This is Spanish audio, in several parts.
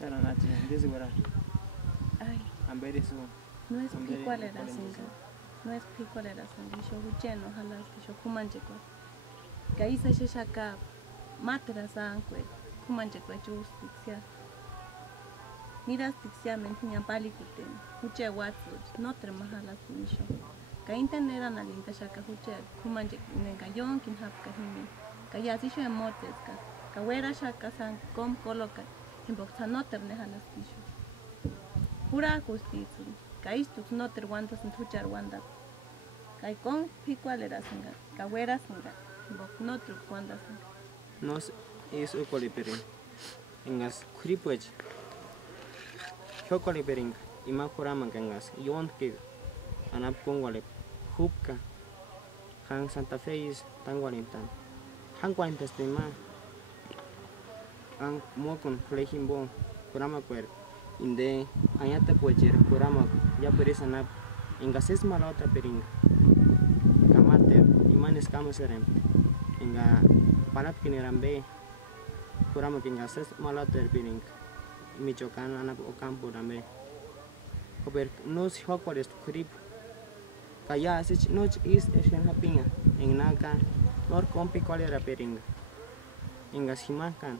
Era nachi, dice güera. Ay, Amberes no es picualera singa. No es picualera singa. Yo hucheno halas que yo kumanche kwa. Kaisa shaka matera sankwe kumanche kwa justicia. Mira asfixia mentiña palikuten. Huche watsu no tre mahalas misho. Ka internet analinta shaka huche kumanche nenga yonkin hapka himi. Ka yasisho emotes ka. Ka wera shaka san kom coloca. Himboksa no ter nehalas misho. Hura kustitsu. Ka istuk no ter wanda sin huchar wanda. Ka con picualera singa. Ka wera singa. Himbok no ter wanda singa. Nos es ukolipering. Engas kuripuech. Chocolipering. Ima kuraman kangas. Yon que anap kongwalip. Hupka. Hang Santa Fe is tangwalintan. Hang cuantas de ma. Ang mokon plejimbo. Kurama kwer. Inde anyata puecher kurama. Ya peres anap. Engas es malota pering. Kamater. Imanes kamaserem. Enga palap kinirambe. Kurama kingas es malota pering. Michoacán anak ocampo rambe. Koper nos hokores krip. Kaya sich noch is eshen hapinga. En naka nor kompi kolera pering. Enga simakan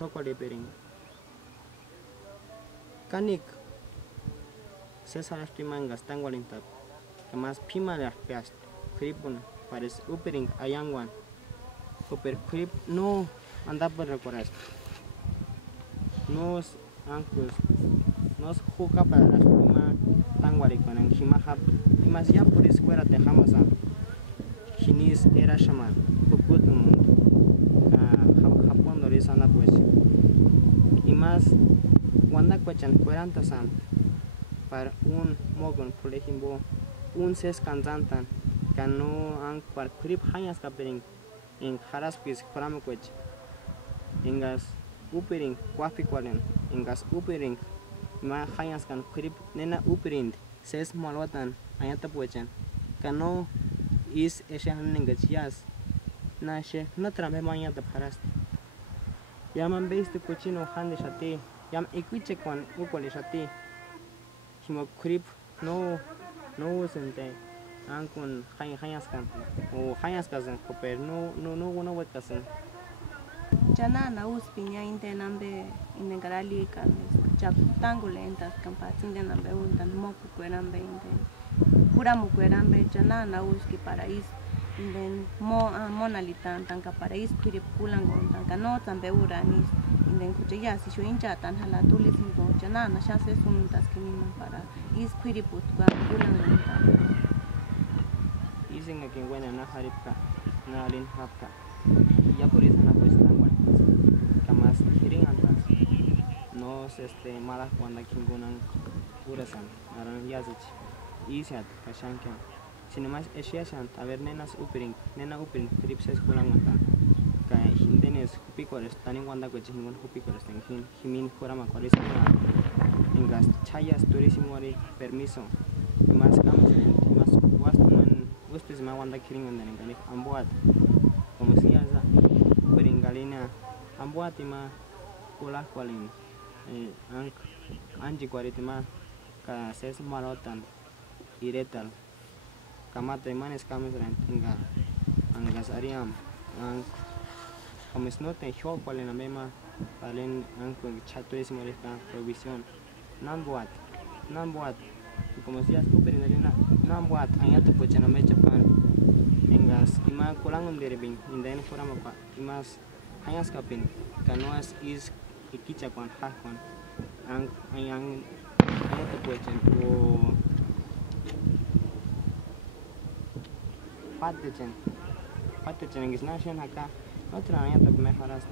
hokore pering. Kanik Cesar Stimangas tangwalintap. Kemas pimala piast kripun pares upering ayangwan. Koper krip no andap berkoras. Nos angkus nos juka para las kuma tangwari con en himahab imas ya por escuela te jamasa chinis era shaman pukutum japón doris anda pues imas wanda cuechan 40 san para un mogon por ejemplo un ses cantantan cano ang par krip hayas kapering en haraspis kurame cuech engas upering kwafi kwalen engas upering ma hayas kan krip nena upering ses malwatan ayata puechan kano is eshan nengachias na she na trambe mañata parast yaman beiste cochino hande shati yam equiche con ukole shati himo krip no usente ankun hayas kan o hayas kazen koper no wekasen Jana na uspiña intenambe inegarali kan chap tangulentas campatin de nambe untan moku kuerambe inden pura mukuerambe jana na uski paraís inden monalitan tanka paraís kirip kulangon tanka no tambe uranis inden kucheya si sho incha tan hala tulis indo jana na shase suntas kiniman para is kiriput kulangon tan isinga que buena na haripka na alin hapka ya por eso na pues tan kamas hiring antas nos malas cuando kingunan urasan naran yazich isiat kashankan sinemas eshiashan a ver nena upering tripses kulangan ka hindenes hupikores tanin wanda ko jingun hupikores ten himin kurama kores engas chayas turismo ari permiso mas kamas mas wastuman ustes ma wanda kiringan den kan ambuat como si asa peringalina ambuatima kulah kualin anji kuaritima ka ses marotan iretal kamata imanes kames rentinga angas ariam kames noten show kualina mema palen anko chaturismo reka provisión nan buat como si as peringalina nan buat anyata pochana mecha pan engas ima kulangon derebing indain kurama pa imas hayas kapin kanoas is ikicha kon hakon ang ayata pochen o patechen engis nashen haka otra ayata mejoras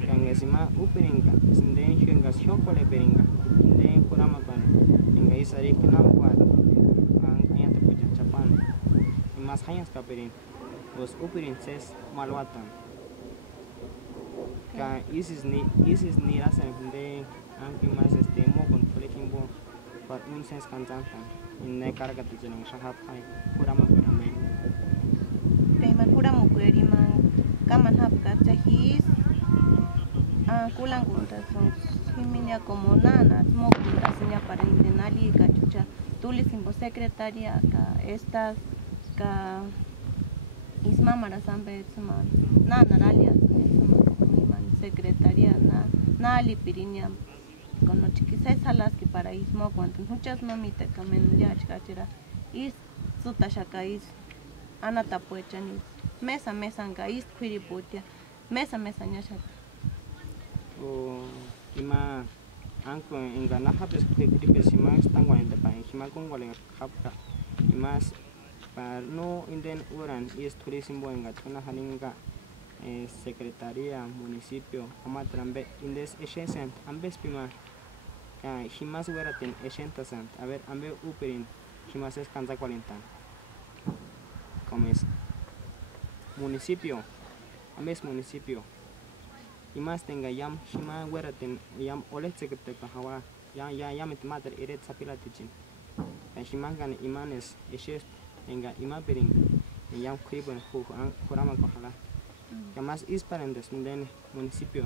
kangas ima uperinga sindain hengas chokole peringa indain kurama pan engais ari kinambuat ang ayata pochen chapan imas hayas kapirin os upirin ses malwatan ka isis ni rasan de anki mas mo con plekimbo par un ses cantantan in ne carga tu jenang shahab khai kurama kurame kay man kuramo kweri man kaman hap ka chahis kulang kunta son Jiminia como nana, mokula seña para intenali cachucha, tú le simbo secretaria ka esta ka isma marasambe tsuma nana ralia tsuma secretaria na ali pirinia con los chiquisai salas que para ismo cuando muchas mamita kamen ya chachira is sutashaka is anata puechanis mesa nga is kwiriputia mesa nyashata o ima anko engana habes kripe sima están guarente pa hima con gualen habka imas par no inden uran is turismo enga tuna haninga secretaría municipio amatrambe indes eshent ambes pima himas weratin eshentasant a ver ambe uperin himas es canza 40 como es municipio ambes municipio imas tenga yam hima weratin yam olet secretaria hawa ya mit madre eret sapila tichin himan gan imanes eshes enga imaperin yam kriben kurama ko hala que más es para el municipio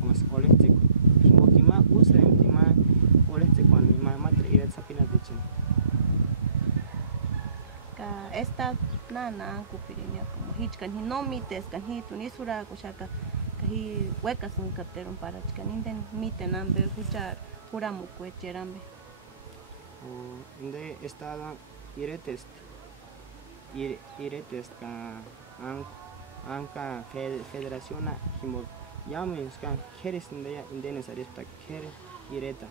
como es oléstico como que más usa en tema oléstico en mi madre era esa pila de chen ka esta nana kupirinya como hichkan hinomites kan hitunisura kushaka kahi huecas un captero para chican inden miten ambe kuchar puramu kuecherambe o inde estado iretest ka anka federación himo yamen skan keres indenes arista kere ireta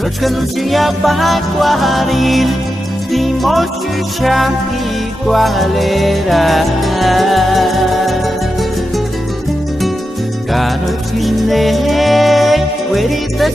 Trochka nuccia paquaril di mochi chanti qualera Canotine, querita